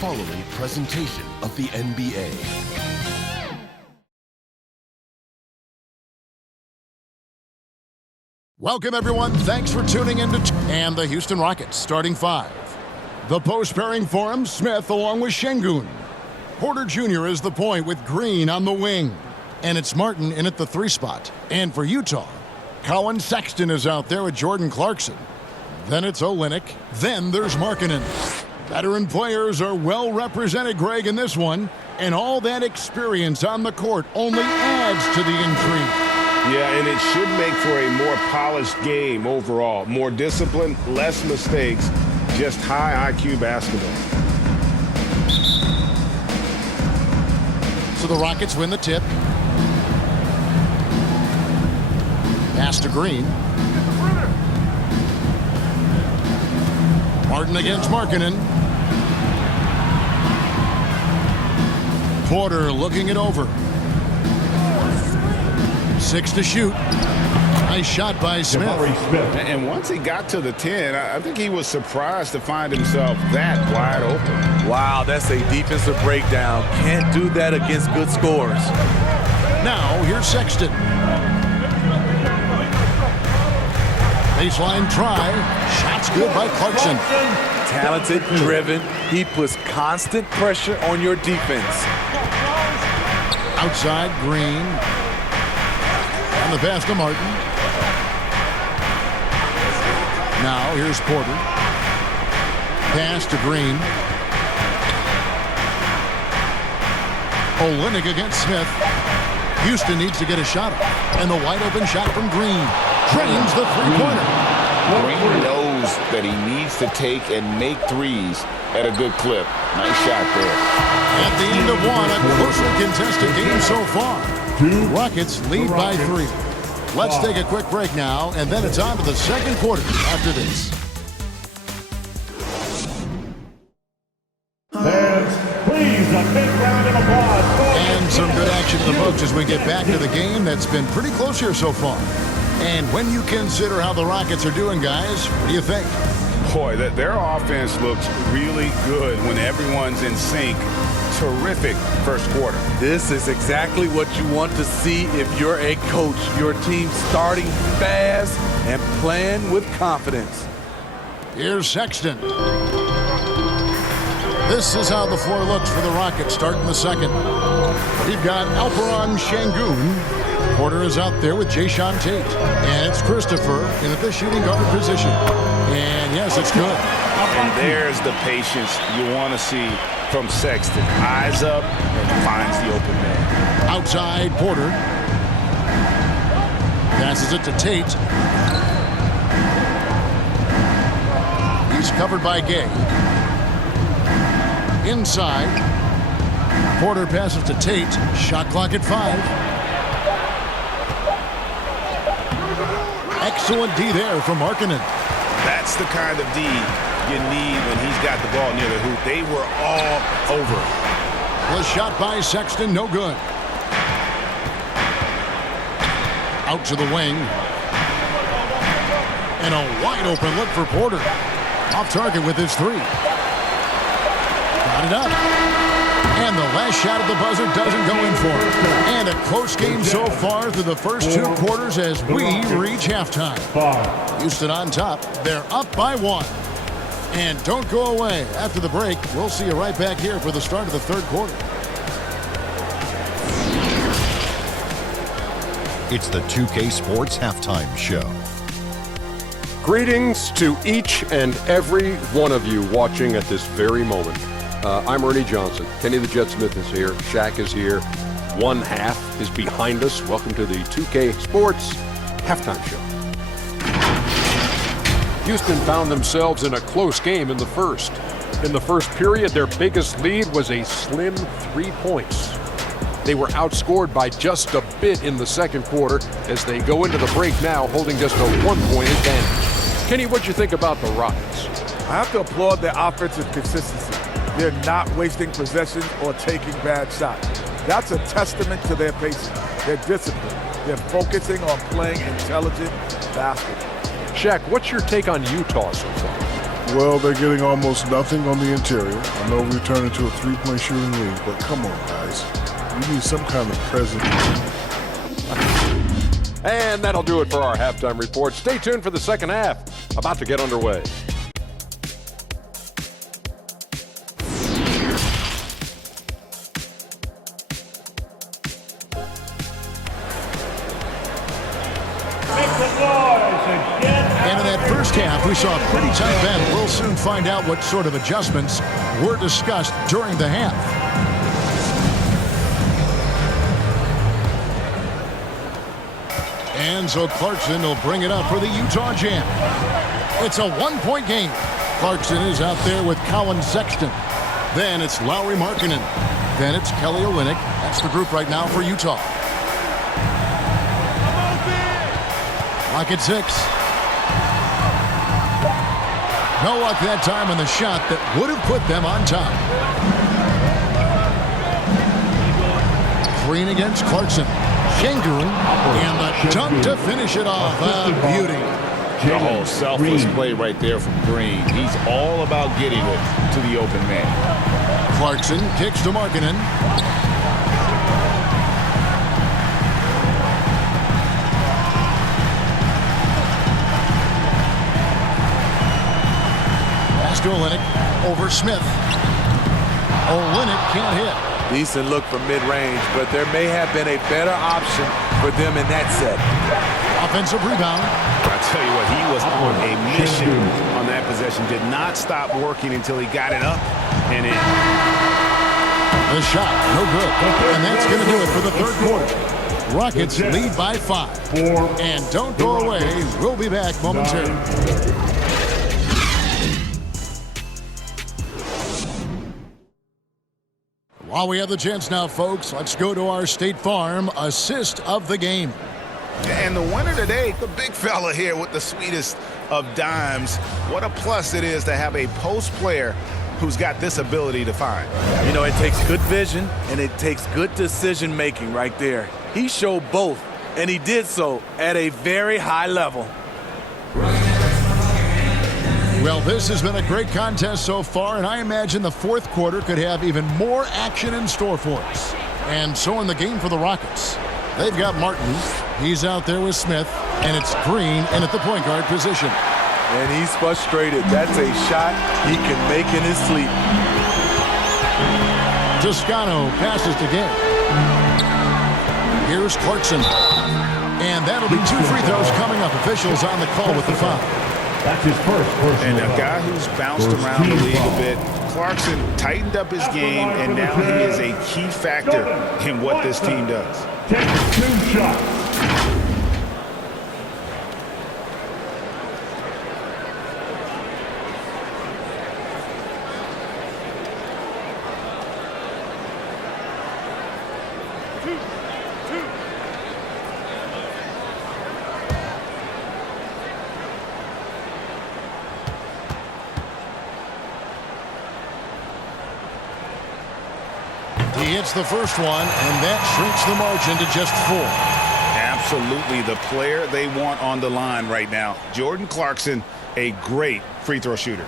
following presentation of the NBA. Welcome, everyone. Thanks for tuning in and the Houston Rockets starting five. The post pairing for him, Smith along with Şengün. Porter Jr. is the point with Green on the wing. And it's Martin in at the 3 spot. And for Utah, Colin Sexton is out there with Jordan Clarkson. Then it's Olynyk. Then there's Markkanen. Veteran players are well represented, Greg, in this one. And all that experience on the court only adds to the intrigue. Yeah, and it should make for a more polished game overall. More discipline, less mistakes, just high IQ basketball. So the Rockets win the tip. Pass to Green. Martin against Markkanen. Porter looking it over. 6 to shoot. Nice shot by Smith. And once he got to the 10, I think he was surprised to find himself that wide open. Wow, that's a defensive breakdown. Can't do that against good scores. Now, here's Sexton. Baseline try. Shot's good by Clarkson. Talented, driven. He puts constant pressure on your defense. Outside, Green. On the pass to Martin. Now, here's Porter. Pass to Green. Olynyk against Smith. Houston needs to get a shot up. And the wide open shot from Green. Drains the three-pointer. Green knows that he needs to take and make threes at a good clip. Nice shot there. At the end of one, a closely contested game so far. Rockets lead by 3. Let's take a quick break now, and then it's on to the second quarter after this. Fans, please, a big round of applause. And some good action to the folks as we get back to the game that's been pretty close here so far. And when you consider how the Rockets are doing, guys, what do you think? Boy, their offense looks really good when everyone's in sync. Terrific first quarter. This is exactly what you want to see if you're a coach. Your team starting fast and playing with confidence. Here's Sexton. This is how the floor looks for the Rockets starting the second. We've got Alperen Şengün. Porter is out there with Jason Tate. And it's Christopher in at the shooting guard position. And yes, it's good. And there's the patience you want to see from Sexton. Eyes up and finds the open man. Outside, Porter. Passes it to Tate. He's covered by Gay. Inside. Porter passes to Tate. Shot clock at 5. Excellent D there from Markkanen. That's the kind of D you need when he's got the ball near the hoop. They were all over it. The shot by Sexton, no good. Out to the wing. And a wide open look for Porter. Off target with his 3. Got it up. And the last shot at the buzzer doesn't go in for him. And a close game so far through the first 2 quarters as we reach halftime. Houston on top. They're up by 1. And don't go away. After the break, we'll see you right back here for the start of the third quarter. It's the 2K Sports Halftime Show. Greetings to each and every one of you watching at this very moment. I'm Ernie Johnson. Kenny the Jet Smith is here. Shaq is here. One half is behind us. Welcome to the 2K Sports Halftime Show. Houston found themselves in a close game in the first. In the first period, their biggest lead was a slim 3 points. They were outscored by just a bit in the second quarter as they go into the break now holding just a 1-point advantage. Kenny, what'd you think about the Rockets? I have to applaud their offensive consistency. They're not wasting possessions or taking bad shots. That's a testament to their patience, their discipline. They're focusing on playing intelligent basketball. Shaq, what's your take on Utah so far? Well, they're getting almost nothing on the interior. I know we've turned into a three-point shooting league, but come on, guys. We need some kind of presence. And that'll do it for our halftime report. Stay tuned for the second half, about to get underway. And in that first half, we saw a pretty tight battle. We'll soon find out what sort of adjustments were discussed during the half. And so Clarkson will bring it up for the Utah Jam. It's a one-point game. Clarkson is out there with Colin Sexton. Then it's Lauri Markkanen. Then it's Kelly Olynyk. That's the group right now for Utah. Rocket 6. No luck that time on the shot that would have put them on top. Green against Clarkson. Şengün, and the dunk to finish it off. A beauty. Oh, selfless play right there from Green. He's all about getting it to the open man. Clarkson kicks to Markkanen. Pass to Olynyk. Over Smith. Olynyk can't hit. Decent look from mid-range, but there may have been a better option for them in that set. Offensive rebound. I tell you what, he was on a mission on that possession. Did not stop working until he got it up and in. The shot, no good. And that's going to do it for the third quarter. Rockets lead by 5. And don't go away. We'll be back momentarily. While we have the chance now, folks, let's go to our State Farm assist of the game. And the winner today, the big fella here with the sweetest of dimes. What a plus it is to have a post player who's got this ability to find. You know, it takes good vision and it takes good decision making right there. He showed both, and he did so at a very high level. Well, this has been a great contest so far, and I imagine the fourth quarter could have even more action in store for us. And so in the game for the Rockets, they've got Martin. He's out there with Smith, and it's Green in at the point guard position. And he's frustrated. That's a shot he can make in his sleep. Toscano passes to Gay. Here's Clarkson. And that'll be 2 free throws coming up. Officials on the call with the foul. That's his first And a guy who's bounced around the league a bit. Clarkson tightened up his game, and now he is a key factor in what this team does. Takes 2 shots. He hits the first one, and that shrinks the margin to just 4. Absolutely the player they want on the line right now. Jordan Clarkson, a great free throw shooter.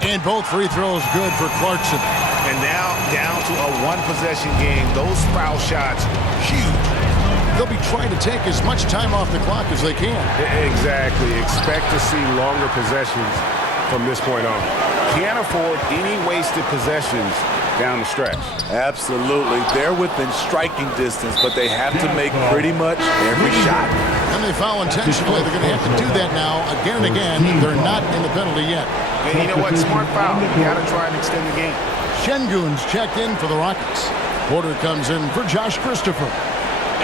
And both free throws good for Clarkson. And now down to a one-possession game. Those foul shots, huge. They'll be trying to take as much time off the clock as they can. Exactly. Expect to see longer possessions from this point on. Can't afford any wasted possessions down the stretch. Absolutely. They're within striking distance, but they have to make pretty much every shot. And they foul intentionally. They're going to have to do that now again and again. They're not in the penalty yet. And you know what? Smart foul. You got to try and extend the game. Şengün's checked in for the Rockets. Porter comes in for Josh Christopher.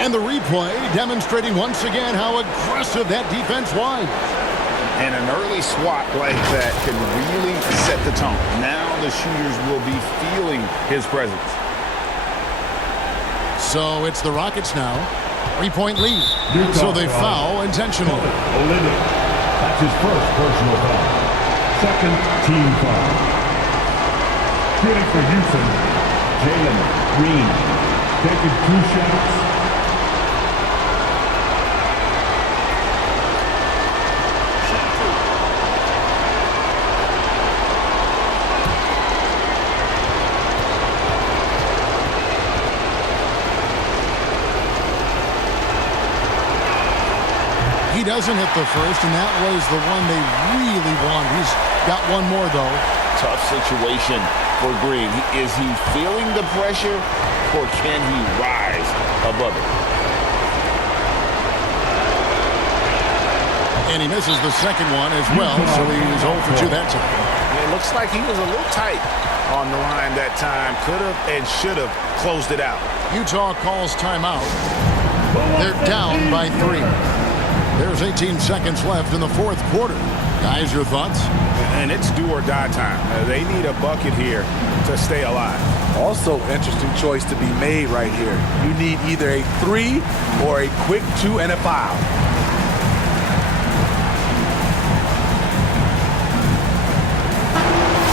And the replay demonstrating once again how aggressive that defense was. And an early swat like that can really set the tone. Now the shooters will be feeling his presence. So it's the Rockets now. 3-point lead. So they foul intentionally. That's his first personal foul. second team foul. Shooting for Houston, Jalen Green. Taking 2 shots. He doesn't hit the first, and that was the one they really want. He's got one more, though. Tough situation for Green. Is he feeling the pressure, or can he rise above it? And he misses the second one as well, so he's 0 for 2 that time. It looks like he was a little tight on the line that time. Could have and should have closed it out. Utah calls timeout. They're down by 3. There's 18 seconds left in the fourth quarter. Guys, your thoughts? And it's do or die time. They need a bucket here to stay alive. Also, interesting choice to be made right here. You need either a 3 or a quick 2 and a foul.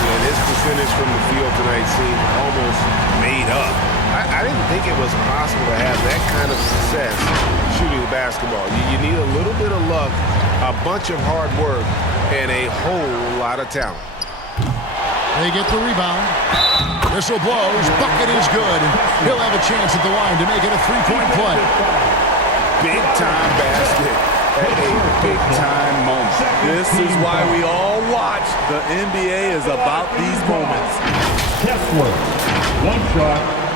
And his percentage from the field tonight seemed almost made up. I didn't think it was possible to have that kind of success shooting the basketball. You need a little bit of luck, a bunch of hard work, and a whole lot of talent. They get the rebound. Whistle blows. Bucket is good. He'll have a chance at the line to make it a 3-point play. Big-time basket at a big-time moment. This is why we all watch. The NBA is about these moments. Kessler, 1 shot.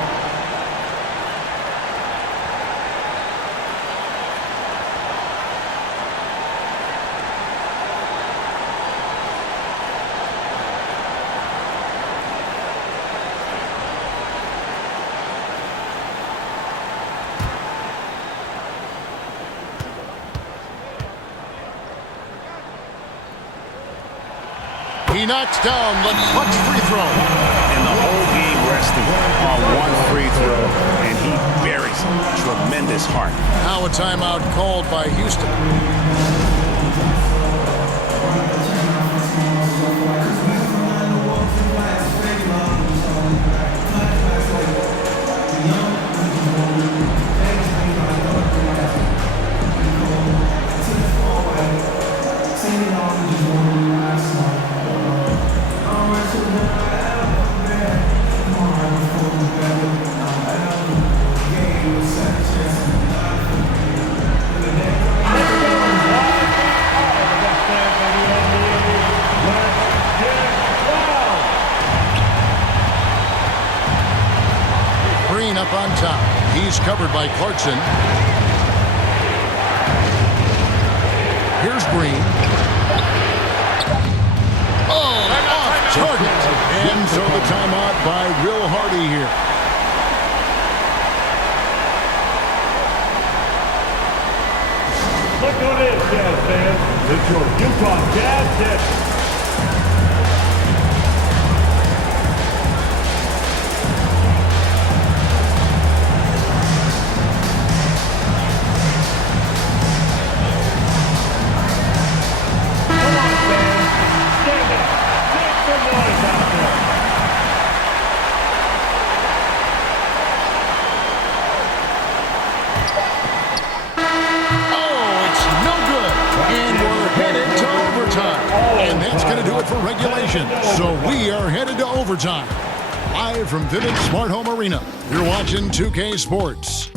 He knocks down the clutch free throw. And the whole game resting on 1 free throw, and he buries it. Tremendous heart. Now a timeout called by Houston. Green up on top. He's covered by Clarkson. Here's Green. Oh, off target. And so the timeout by Will Hardy here. Look who it is, Jazz fans. It's your Utah Jazz hit. For regulation, so we are headed to overtime. Live from Vivint Smart Home Arena, you're watching 2K Sports.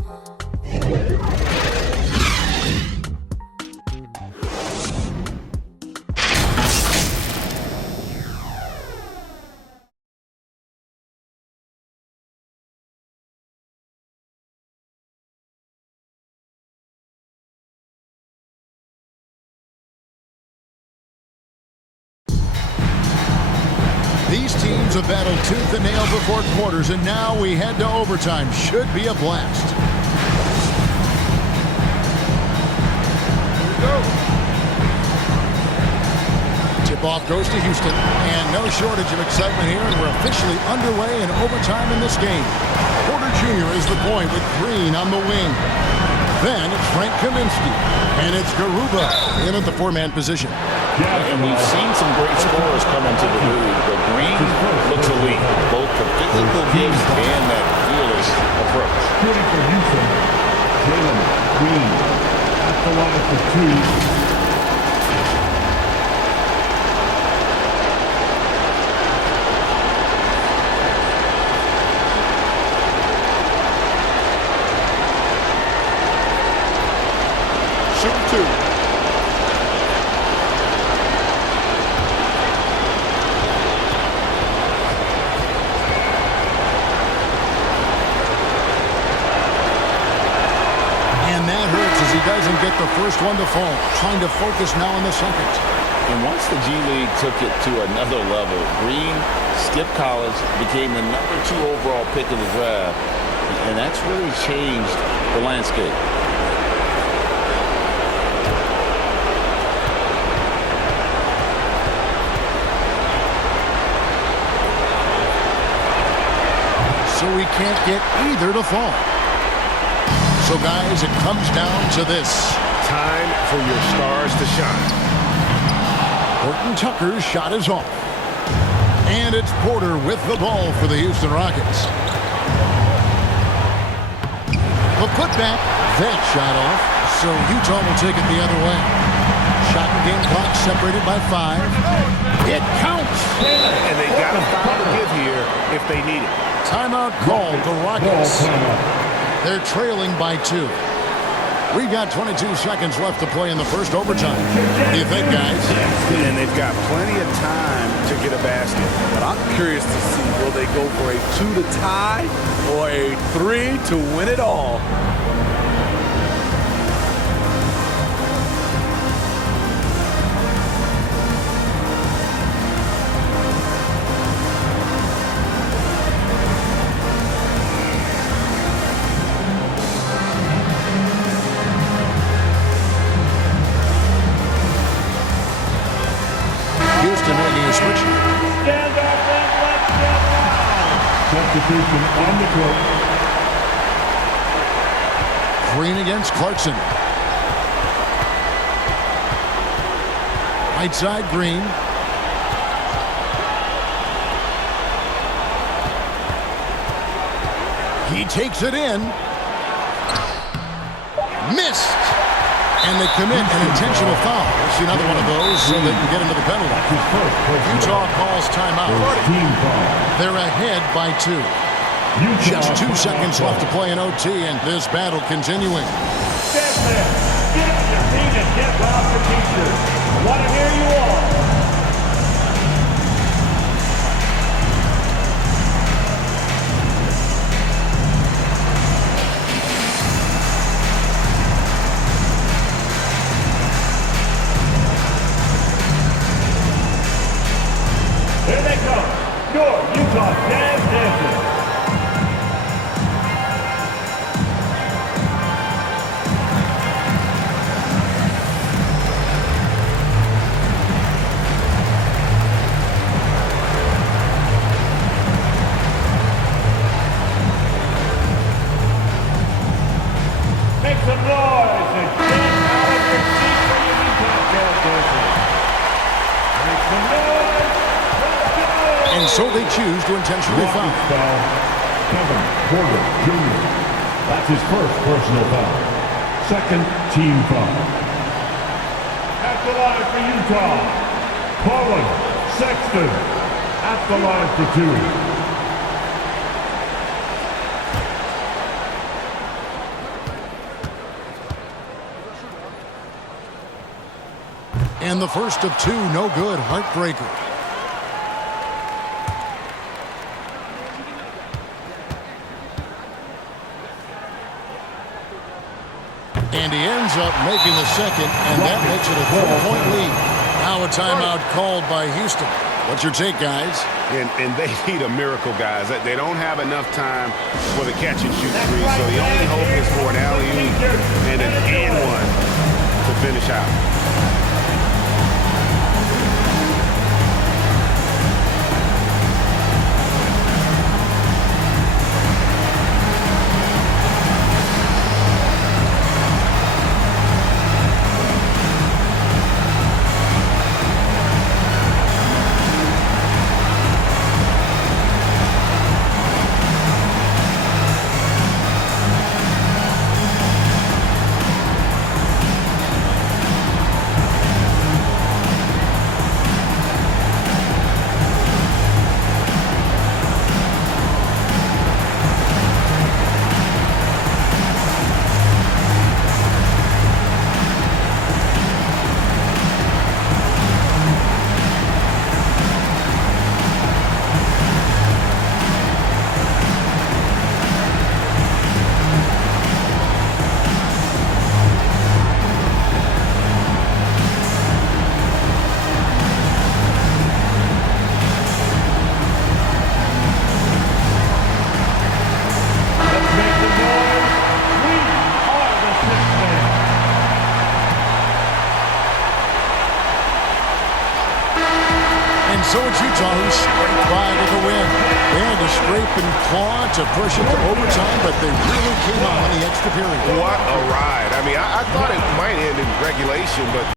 These teams have battled tooth and nail before quarters, and now we head to overtime. Should be a blast. Here we go. Tip-off goes to Houston, and no shortage of excitement here, and we're officially underway in overtime in this game. Porter Jr. is the point with Green on the wing. Then it's Frank Kaminsky, and it's Garuba in at the 4-man position. And we've seen some great scorers come into the league, but Green looks elite, both the physical gifts and that fearless approach. Shooting for Houston, Jalen Green at the line for two. Shoot two. And that hurts as he doesn't get the first one to fall. Trying to focus now on the second. And once the G League took it to another level, Green skipped college, became the number 2 overall pick of the draft, and that's really changed the landscape. So he can't get either to fall. So, guys, it comes down to this. Time for your stars to shine. Horton Tucker's shot is off. And it's Porter with the ball for the Houston Rockets. The putback, that shot off. So Utah will take it the other way. Shot and game clock separated by 5. It counts. And they got a foul to give here if they need it. Timeout called the Rockets. They're trailing by 2. We've got 22 seconds left to play in the first overtime. What do you think, guys? And they've got plenty of time to get a basket. But I'm curious to see, will they go for a 2 to tie or a 3 to win it all? Houston making a switch. Stand up and let's get loud. Substitution on the court. Green against Clarkson. Right side, Green. He takes it in. Missed. And they commit an intentional foul. We'll see another one of those so they can get into the penalty. Utah calls timeout. They're ahead by 2. Just 2 seconds left to play in OT, and this battle continuing. Stand there. Get up your feet and get off the t-shirt. I want to hear you all. Here they come. Your Utah Jazz Dancers. Make some noise and get out of your seat for your Utah Jazz Dancers. Make some noise. And so they choose to intentionally foul. Kevin Porter Jr. That's his first personal foul. Second team foul. At the line for Utah, Colin Sexton. At the line for 2. And the first of 2, no good. Heartbreaker. And he ends up making the second, and that makes it a 4-point lead. Now a timeout called by Houston. What's your take, guys? And they need a miracle, guys. They don't have enough time for the catch and shoot 3, so the only hope is for an alley-oop and an and-one to finish out. Utah who scraped by to the win. They had to scrape and claw to push it to overtime, but they really came out in the extra period. What a ride. I mean, I thought it might end in regulation, but